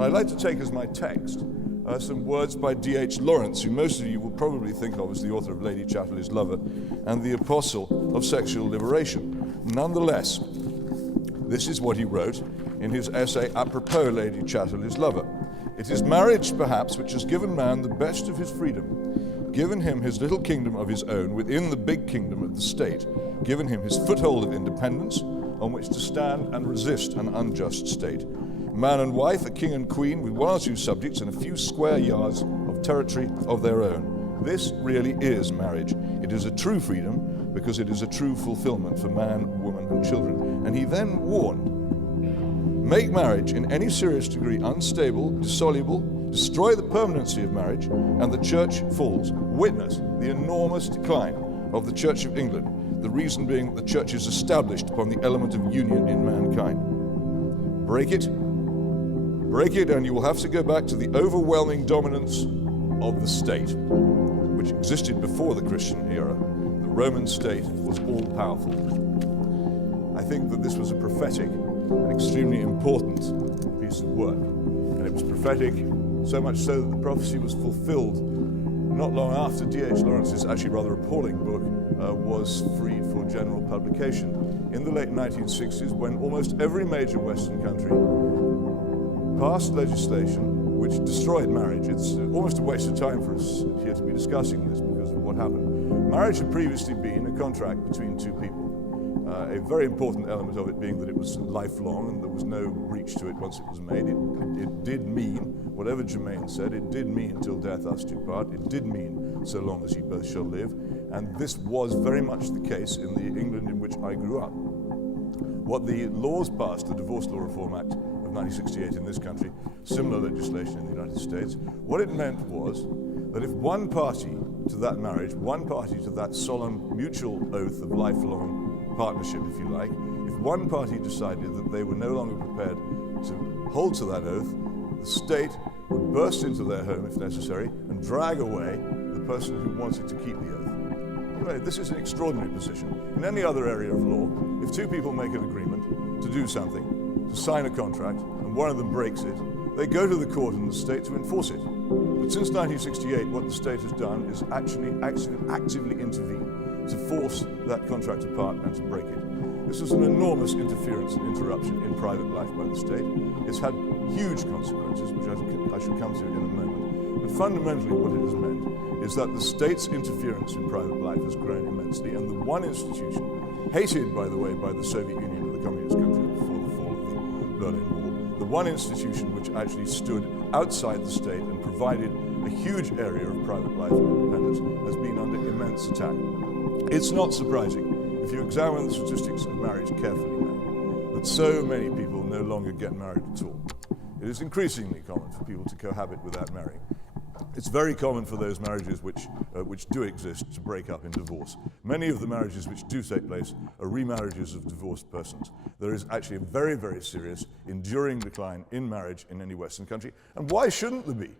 And I'd like to take as my text some words by D.H. Lawrence, who most of you will probably think of as the author of Lady Chatterley's Lover and the apostle of sexual liberation. Nonetheless, this is what he wrote in his essay apropos Lady Chatterley's Lover. It is marriage, perhaps, which has given man the best of his freedom, given him his little kingdom of his own within the big kingdom of the state, given him his foothold of independence on which to stand and resist an unjust state. Man and wife, a king and queen with one or two subjects and a few square yards of territory of their own. This really is marriage. It is a true freedom because it is a true fulfillment for man, woman, and children. And he then warned, make marriage in any serious degree unstable, dissoluble, destroy the permanency of marriage, and the church falls. Witness the enormous decline of the Church of England, the reason being that the church is established upon the element of union in mankind. Break it, and you will have to go back to the overwhelming dominance of the state, which existed before the Christian era. The Roman state was all-powerful. I think that this was a prophetic and extremely important piece of work. And it was prophetic, so much so that the prophecy was fulfilled not long after D.H. Lawrence's actually rather appalling book was freed for general publication. In the late 1960s, when almost every major Western country passed legislation which destroyed marriage. It's almost a waste of time for us here to be discussing this because of what happened. Marriage had previously been a contract between two people. A very important element of it being that it was lifelong and there was no breach to it once it was made. It did mean, whatever Germain said, it did mean until death us do part. It did mean so long as ye both shall live. And this was very much the case in the England in which I grew up. What the laws passed, the Divorce Law Reform Act of 1968 in this country, similar legislation in the United States, what it meant was that if one party to that marriage, one party to that solemn mutual oath of lifelong partnership, if you like, if one party decided that they were no longer prepared to hold to that oath, the state would burst into their home, if necessary, and drag away the person who wanted to keep the oath. Anyway, this is an extraordinary position. In any other area of law, if two people make an agreement to do something, to sign a contract, and one of them breaks it, they go to the court in the state to enforce it. But since 1968, what the state has done is actually actively intervene to force that contract apart and to break it. This is an enormous interference and interruption in private life by the state. It's had huge consequences, which I shall come to in a moment. But fundamentally what it has meant is that the state's interference in private life has grown immensely, and the one institution, hated, by the way, by the Soviet Union and the communist countries before the fall of the Berlin Wall, the one institution which actually stood outside the state and provided a huge area of private life and independence, has been under immense attack. It's not surprising, if you examine the statistics of marriage carefully now, that so many people no longer get married at all. It is increasingly common for people to cohabit without marrying. It's very common for those marriages which do exist to break up in divorce. Many of the marriages which do take place are remarriages of divorced persons. There is actually a very, very serious, enduring decline in marriage in any Western country. And why shouldn't there be?